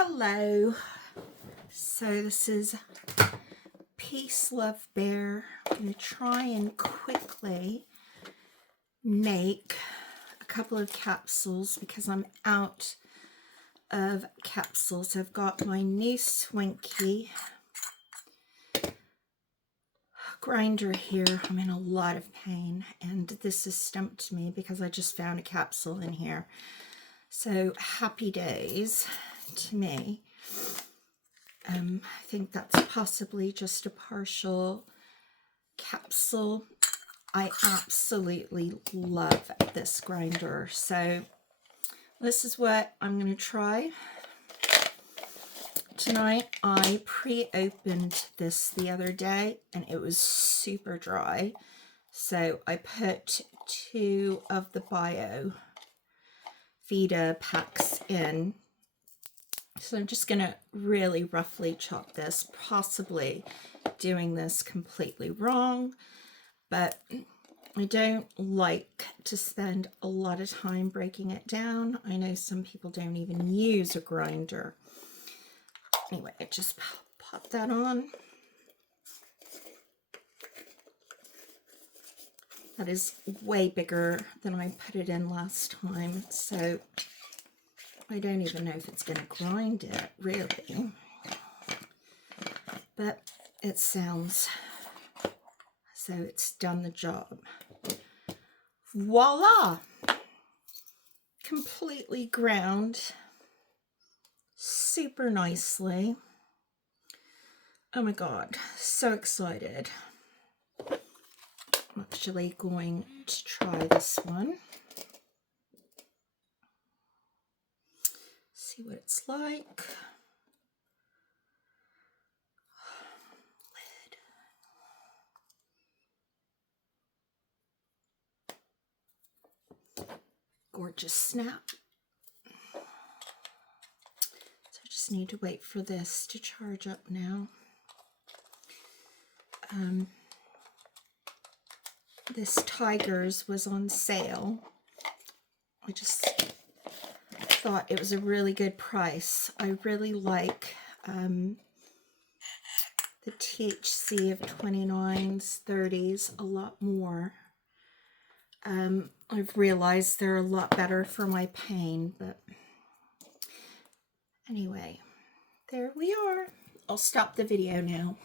Hello. So this is Peace Love Bear. I'm going to try and quickly make a couple of capsules because I'm out of capsules. I've got my new Swinky grinder here. I'm in a lot of pain, and this has stumped me because I just found a capsule in here. So happy days to me. I think that's possibly just a partial capsule. I absolutely love this grinder. So this is what I'm going to try tonight. I pre-opened this the other day and it was super dry. So I put 2 of the Bio Vita packs in. So I'm just going to really roughly chop this, possibly doing this completely wrong, but I don't like to spend a lot of time breaking it down. I know some people don't even use a grinder. Anyway, I just pop that on. That is way bigger than I put it in last time, so I don't even know if it's going to grind it, really. But it sounds so it's done the job. Voila! Completely ground super nicely. Oh my God, so excited. I'm actually going to try this one. See what it's like. Lid. Gorgeous snap. So I just need to wait for this to charge up now. This Tiger's was on sale. I just thought it was a really good price. I really like the THC of 29s, 30s a lot more. I've realized they're a lot better for my pain, but anyway, there we are. I'll stop the video now.